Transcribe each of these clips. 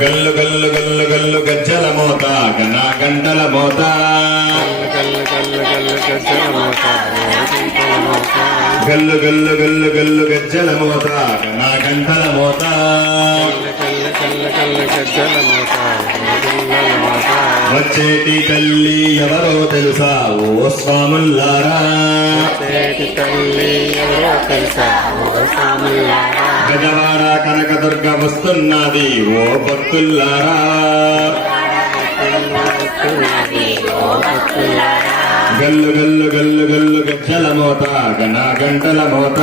గల్లు గల్లు గల్లు గల్లు గజ్జల మోత గన గంటల మోత. గల్లు గల్లు గల్లు గజ్జల మోత గల్లు గల్లు గల్లు గల్లు గజ్జల మోత గన గంటల మోత గల్లు గల్లు గల్లు గజ్జల మోత మోత. వచ్చేటి తల్లి ఎవరో తెలుసా? ఓ స్వాముల్లారా. చేతి తల్లి ఎవరో తెలుసా? గజవాడ కనకదుర్గ వస్తున్నది ఓ భక్తుల్లారా గల్లు గల్లు గల్లు గల్లు గజ్జల మోత గన గంటల మోత.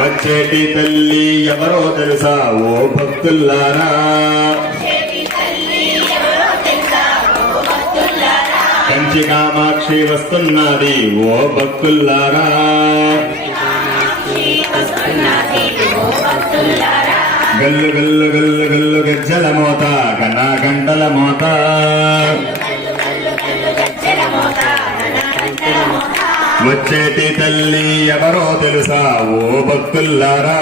వచ్చేటి తల్లి ఎవరో తెలుసా? ఓ భక్తుల్లారా కంచి కామాక్షి వస్తున్నది. ఓ భక్తుల్లారా. గల్లు గల్లు గల్లు గల్లు గజ్జల మోత కన్నా గంటల మోత. వచ్చేటి తల్లి ఎవరో తెలుసా? ఓ భక్తుల్లారా.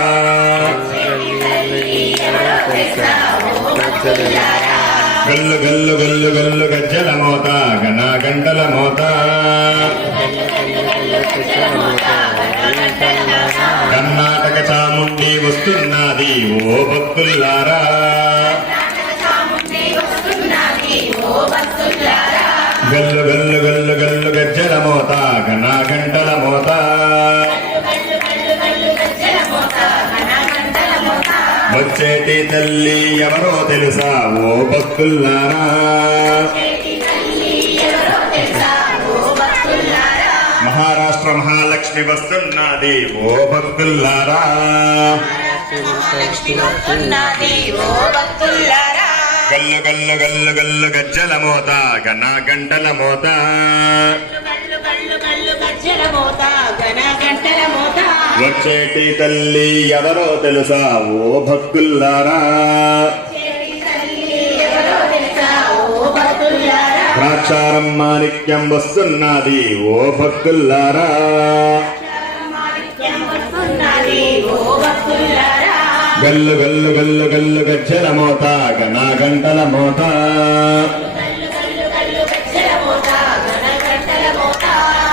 గల్లు గల్లు గల్లు గల్లు గజ్జల మోత గన వెంకల మోత కర్ణాటక చాముండి వస్తున్నది ఓ భక్తుల్లారా. గల్లు గల్లు గల్లు గల్లు గజ్జల మోత గణా గంటల మోత వచ్చేటి తల్లి ఎవరో తెలుసా ఓ భక్తుల్లారా. మహాలక్ష్మి వస్తున్నది ఓ భక్తుల్లారా గల్లు గల్లు గల్లు గల్లు గజ్జల మోత గణ గంటల మోత. వచ్చేటి తల్లి ఎవరో తెలుసా? ఓ భక్తుల్లారా మాణిక్యం వస్తున్నది ఓ భక్తుల్లారా భక్తులారా గల్లు గల్లు గల్లు గల్లు గజ్జల మోత గనా గంటల మోత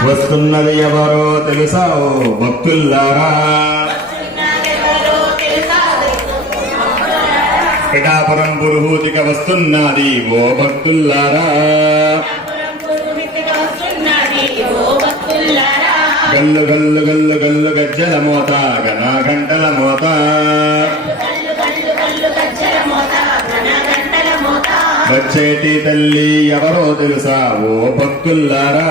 వస్తున్నది ఎవరో తెలుసా ఓ భక్తుల్లారా ఎవరో పిఠాపురం పురుహూతిక వస్తున్నది ఓ భక్తుల్లారా గల్లు గల్లు గల్లు గల్లు గజ్జల మోత గన గంటల మోత. వచ్చేటి తల్లి ఎవరో తెలుసా? ఓ భక్తుల్లారా?